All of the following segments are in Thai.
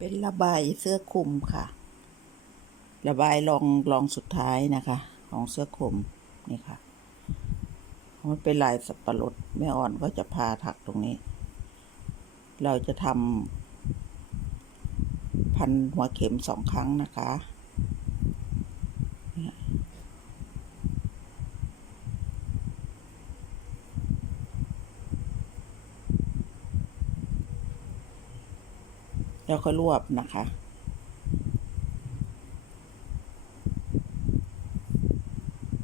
เป็นระบายเสื้อคลุมค่ะ ระบายรองรองสุดท้ายนะคะ ของเสื้อคลุมนี่ค่ะมันเป็นลายสับปะรดแม่อ่อนก็จะพาถักตรงนี้ เราจะทำพันหัวเข็มสองครั้งนะคะ แล้วก็รวบนะคะ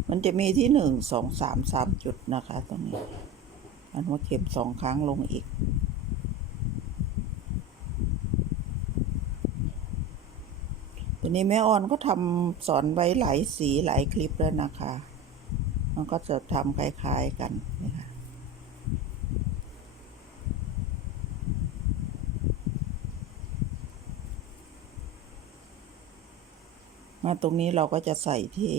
มันจะมีที่หนึ่งสองสามสามจุดนะคะ ตรงนี้ อันหัวเข็มสองครั้งลงอีก ตัวนี้แม่ออนก็ทำสอนไว้หลายสีหลายคลิปแล้วนะคะ มันก็จะทำคล้ายๆกันนี่ค่ะ มาตรงนี้เราก็จะใส่ที่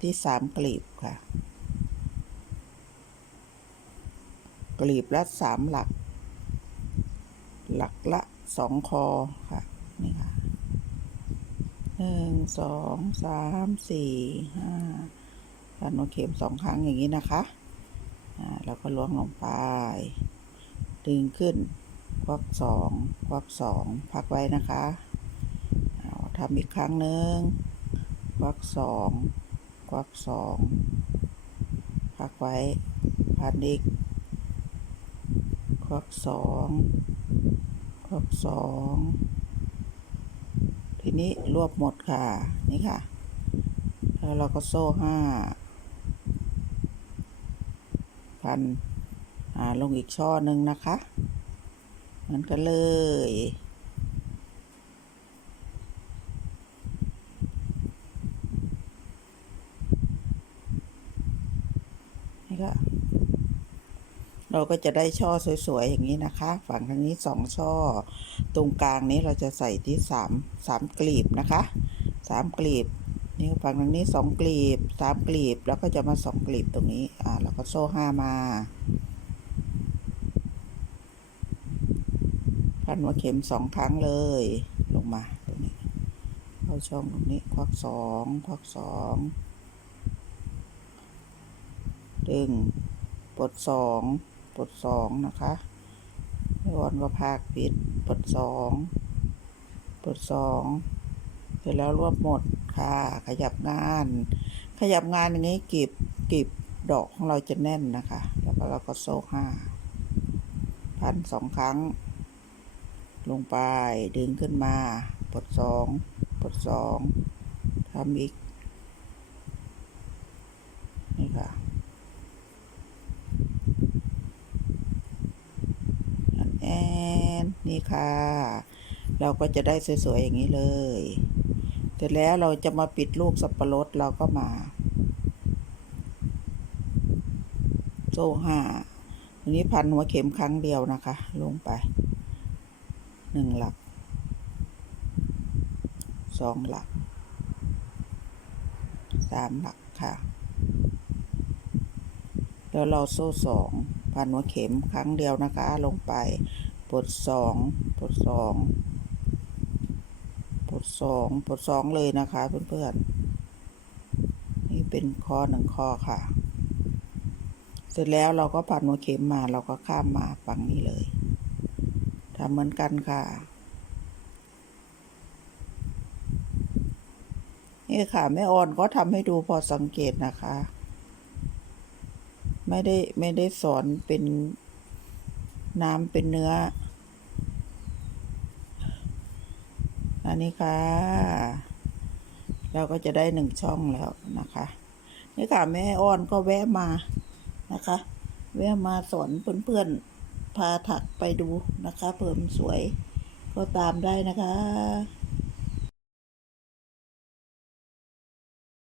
ที่สามกลีบค่ะ กลีบละสามหลัก หลักละสองคอค่ะนี่ค่ะหนึ่งสองสามสี่ห้าพันหัวเข็มสองครั้งอย่างนี้นะคะอ่าแล้วก็ล้วงลงไป ดึงขึ้นควักสองควักสองพักไว้นะคะทำอีกครั้งหนึ่ง วักสองควักสองพักไว้พันอีกควักสองควักสองทีนี้รวบหมดค่ะ นี่ค่ะ แล้วเราก็โซ่ห้าพันอ่าลงอีกช่อหนึ่งนะคะ เหมือนกันเลย นี่ก็เราก็จะได้ช่อสวยๆอย่างนี้นะคะ ฝั่งทางนี้สองช่อ ตรงกลางนี้เราจะใส่ที่สามสามกลีบนะคะสามกลีบนี่ฝั่งทางนี้สองกลีบสามกลีบแล้วก็จะมาสองกลีบตรงนี้อ่าแล้วก็โซ่ห้ามาพันหัวเข็มสองครั้งเลยลงมาตรงนี้เข้าช่องตรงนี้ควักสองควักสอง ดึงปลดสองปลดสองนะคะไม่วอนก็พากปิดปลดสองปลดสองเสร็จแล้วรวบหมดค่ะ ขยับงาน ขยับงานอย่างนี้กีบกีบดอกของเราจะแน่นนะคะ แล้วก็เราก็โซ่ห้าพันสองครั้ง ลงไปดึงขึ้นมาปลดสองปลดสองทำอีก นี่ค่ะอันแอ นนี่ค่ะ เราก็จะได้สวยๆอย่างนี้เลย เสร็จแล้วเราจะมาปิดลูกสับปะรดเราก็มา โซ่ห้าทีนี้พันหัวเข็มครั้งเดียวนะคะ ลงไปหนึ่งหลักสองหลักสามหลักค่ะ แล้วเราโซ่สองพันหัวเข็มครั้งเดียวนะคะลงไป ปลดสองปลดสองปลดสองปลดสองเลยนะคะเพื่อนๆ นี่เป็นข้อหนึ่งข้อค่ะ เสร็จแล้วเราก็พันหัวเข็มมาเราก็ข้ามมาฝั่งนี้เลยทำเหมือนกันค่ะ นี่ค่ะแม่ออนก็ทำให้ดูพอสังเกตนะคะ ไม่ได้ไม่ได้สอนเป็น น้ำเป็นเนื้อ อันนี้ค่ะ เราก็จะได้หนึ่งช่องแล้วนะคะ นี่ค่ะแม่อ้อนก็แวะมานะคะ แวะมาสอนเพื่อนๆพาถักไปดูนะคะเพิ่มสวยก็ตามได้นะคะ